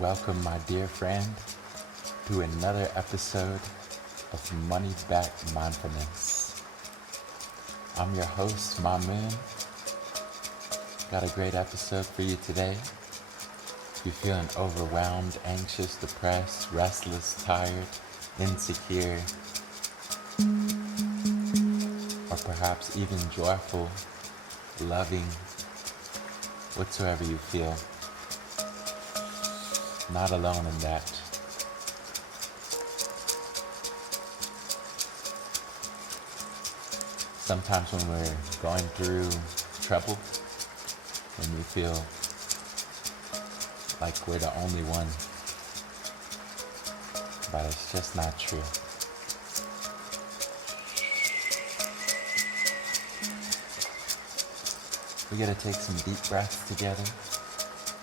Welcome, my dear friend, to another episode of Money Back Mindfulness. I'm your host, Ma Moon. Got a great episode for you today. If you're feeling overwhelmed, anxious, depressed, restless, tired, insecure, or perhaps even joyful, loving, whatsoever you feel, not alone in that. Sometimes when we're going through trouble, when we feel like we're the only one, but it's just not true. We gotta take some deep breaths together.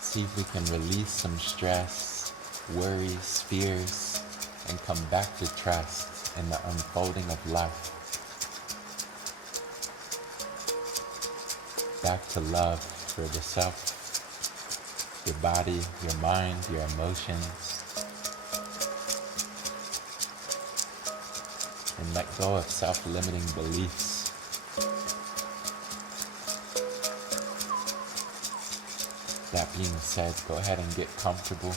See if we can release some stress, worries, fears, and come back to trust in the unfolding of life. Back to love for the self, your body, your mind, your emotions. And let go of self-limiting beliefs. That being said, go ahead and get comfortable.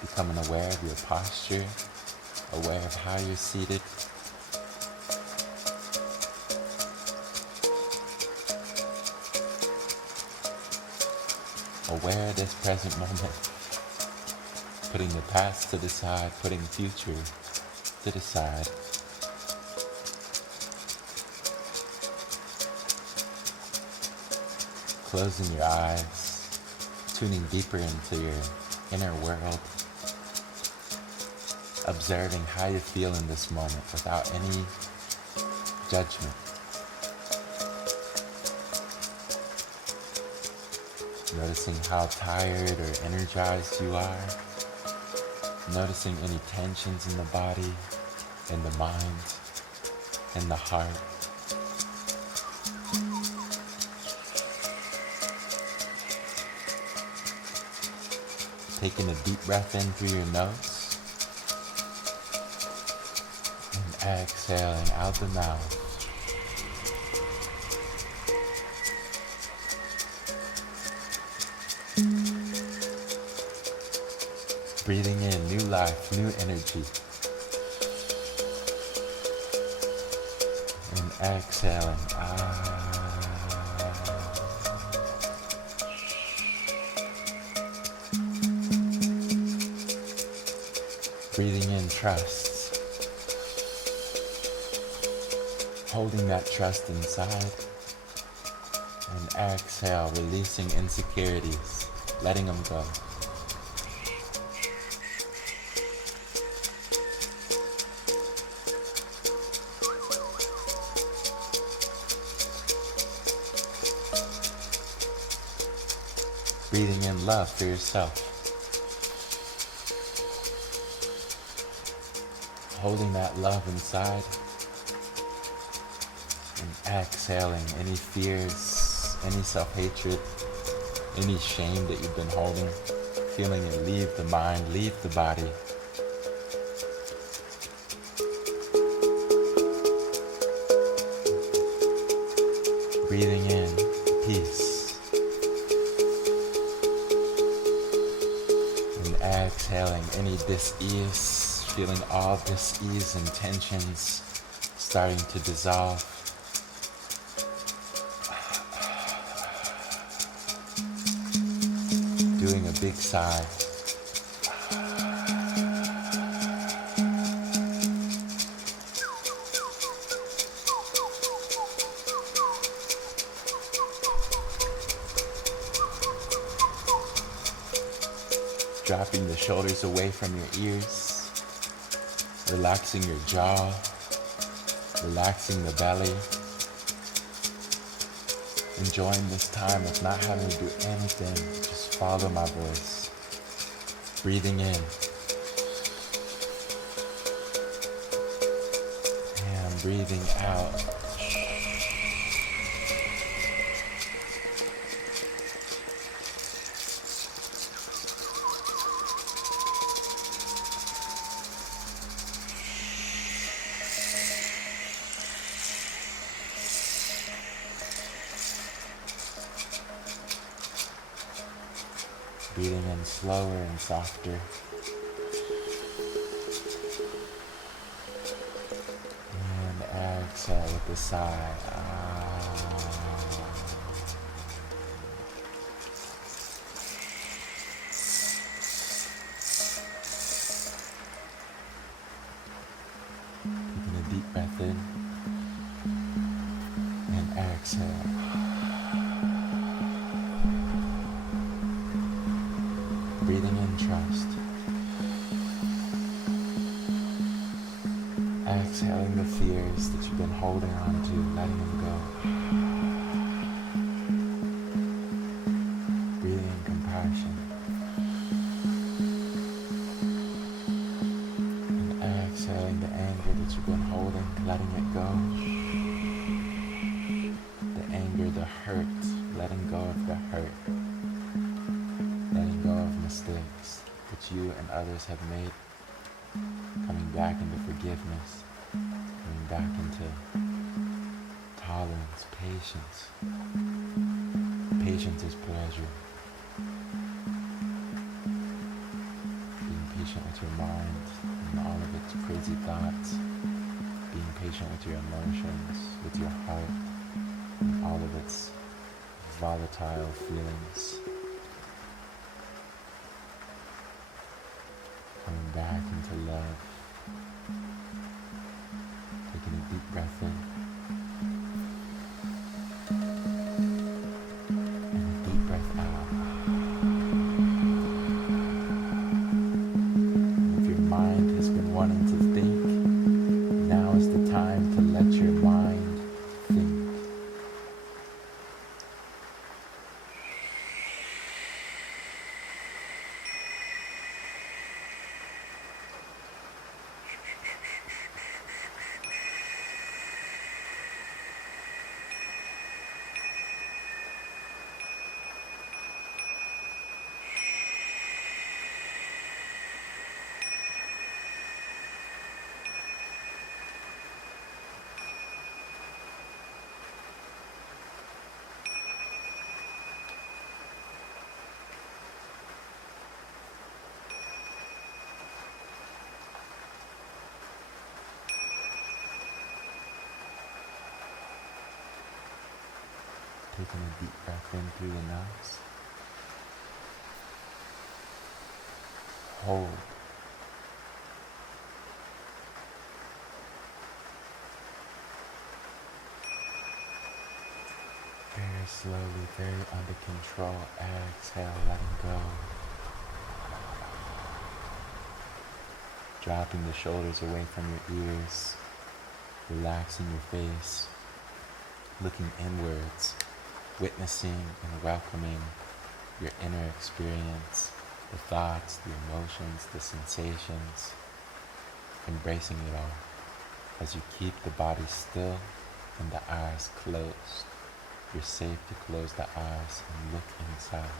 Becoming aware of your posture, aware of how you're seated. Aware of this present moment. Putting the past to the side, putting future to the side. Closing your eyes, tuning deeper into your inner world, observing how you feel in this moment without any judgment. Noticing how tired or energized you are, noticing any tensions in the body, in the mind, in the heart. Taking a deep breath in through your nose and exhaling out the mouth. Breathing in new life, new energy. And exhaling out. Breathing in trust, holding that trust inside, and exhale, releasing insecurities, letting them go. Breathing in love for yourself. Holding that love inside and exhaling any fears, any self-hatred, any shame that you've been holding, feeling it leave the mind, leave the body. Breathing in peace and exhaling any dis-ease. Feeling all dis-ease and tensions starting to dissolve. Doing a big sigh. Dropping the shoulders away from your ears, relaxing your jaw, relaxing the belly, enjoying this time of not having to do anything, just follow my voice. Breathing in and breathing out. Breathing in slower and softer. And exhale with a sigh. Taking a deep breath in and exhale. Breathing in trust. Exhaling the fears that you've been holding on to, letting them go. Breathing in compassion. And exhaling the anger that you've been holding, letting it go. The anger, the hurt, letting go of the hurt. Letting go of mistakes that you and others have made, coming back into forgiveness, coming back into tolerance, patience. Patience is pleasure. Being patient with your mind and all of its crazy thoughts. Being patient with your emotions, with your heart, and all of its volatile feelings. Coming back into love. Taking a deep breath in. And a deep breath out. And if your mind has been wanting to think, now is the time to let your mind think. Taking a deep breath in through the nose. Hold. Very slowly, very under control. Exhale, letting go. Dropping the shoulders away from your ears. Relaxing your face. Looking inwards. Witnessing and welcoming your inner experience, the thoughts, the emotions, the sensations, embracing it all as you keep the body still and the eyes closed. You're safe to close the eyes and look inside.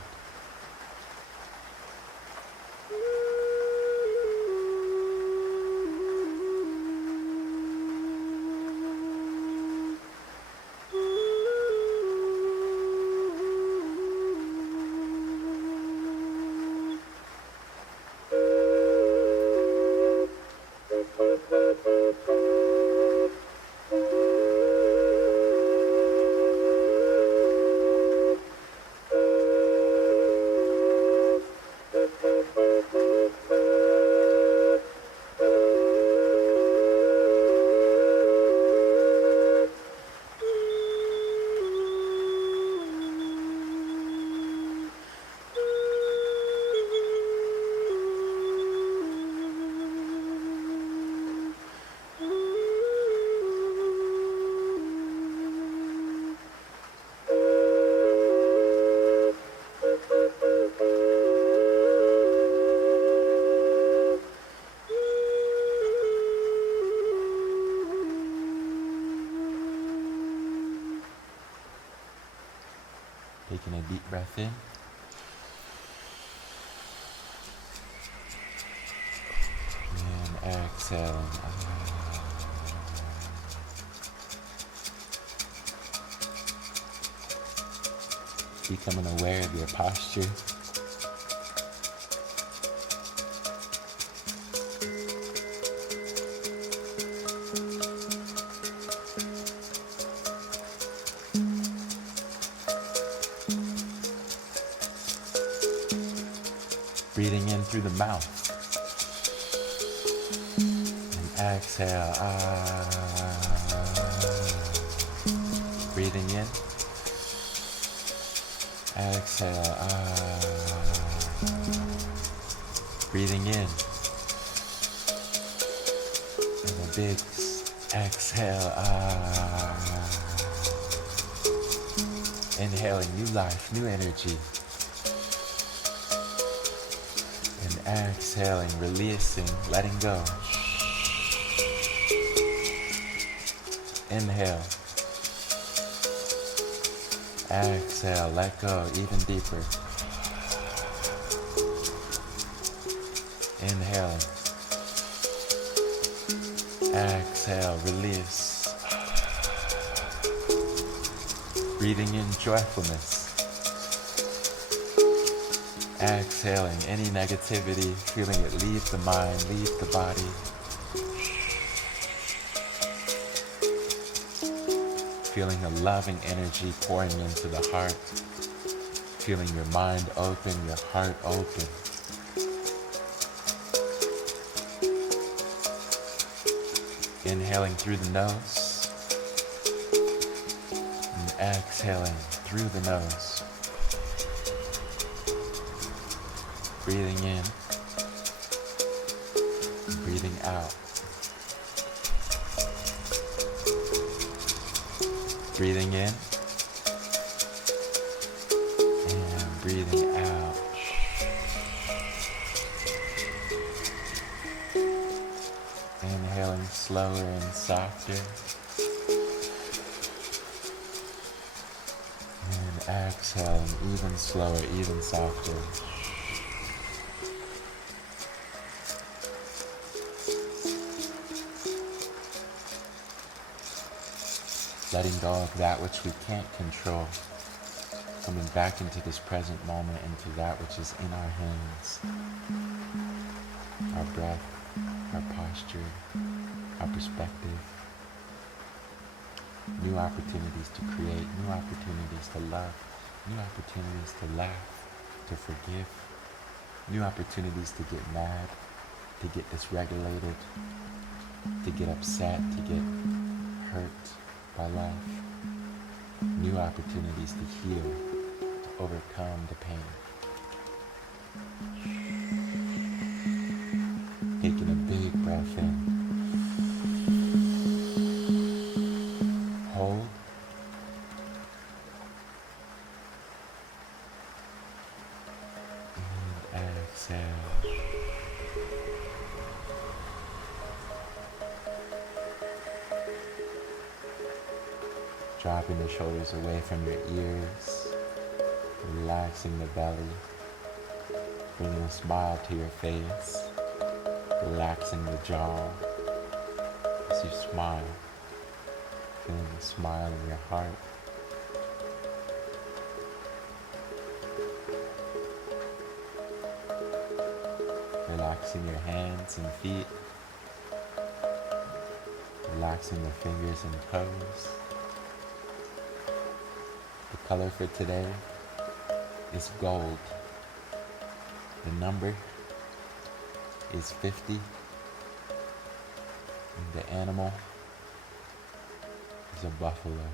a deep breath in. And exhaling. Becoming aware of your posture. Breathing in through the mouth. And exhale. Breathing in. Exhale. Breathing in. And a big exhale. Inhaling new life, new energy. And exhaling, releasing, letting go. Inhale. Exhale, let go even deeper. Inhaling. Exhale, release. Breathing in joyfulness. Exhaling any negativity, feeling it leave the mind, leave the body. Feeling a loving energy pouring into the heart. Feeling your mind open, your heart open. Inhaling through the nose. And exhaling through the nose. Breathing in, breathing out. Breathing in, and breathing out. Inhaling slower and softer. And exhaling even slower, even softer. Letting go of that which we can't control. Coming back into this present moment, into that which is in our hands. Our breath, our posture, our perspective. New opportunities to create, new opportunities to love, new opportunities to laugh, to forgive, new opportunities to get mad, to get dysregulated, to get upset, to get hurt by life, new opportunities to heal, to overcome the pain. Taking a big breath in. Hold. And exhale. Dropping the shoulders away from your ears, relaxing the belly, bringing a smile to your face, relaxing the jaw as you smile, feeling the smile in your heart. Relaxing your hands and feet, relaxing the fingers and toes. The color for today is gold. The number is 50. And the animal is a buffalo.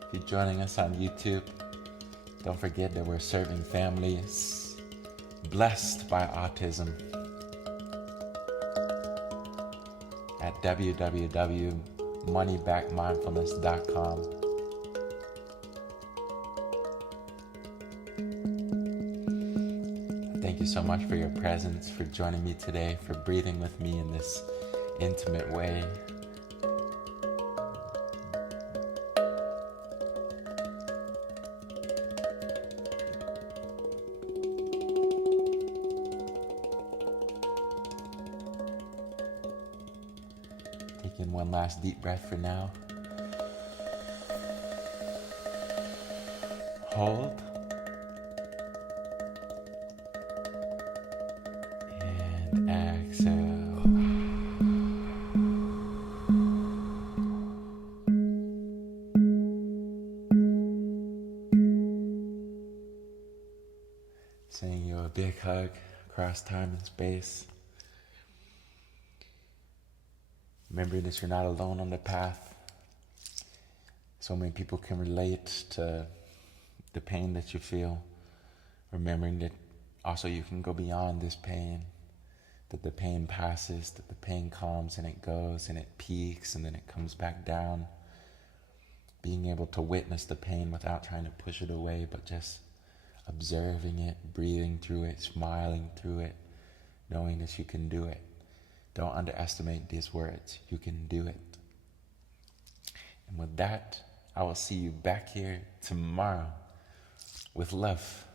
If you're joining us on YouTube, don't forget that we're serving families blessed by autism at www.moneybackmindfulness.com. Thank Thank you so much for your presence, for joining me today, for breathing with me in this intimate way. Taking one last deep breath for now. Hold. And exhale. Sending you a big hug across time and space. Remembering that you're not alone on the path. So many people can relate to the pain that you feel. Remembering that also you can go beyond this pain. That the pain passes, that the pain comes and it goes and it peaks and then it comes back down. Being able to witness the pain without trying to push it away, but just observing it, breathing through it, smiling through it, knowing that you can do it. Don't underestimate these words. You can do it. And with that, I will see you back here tomorrow with love.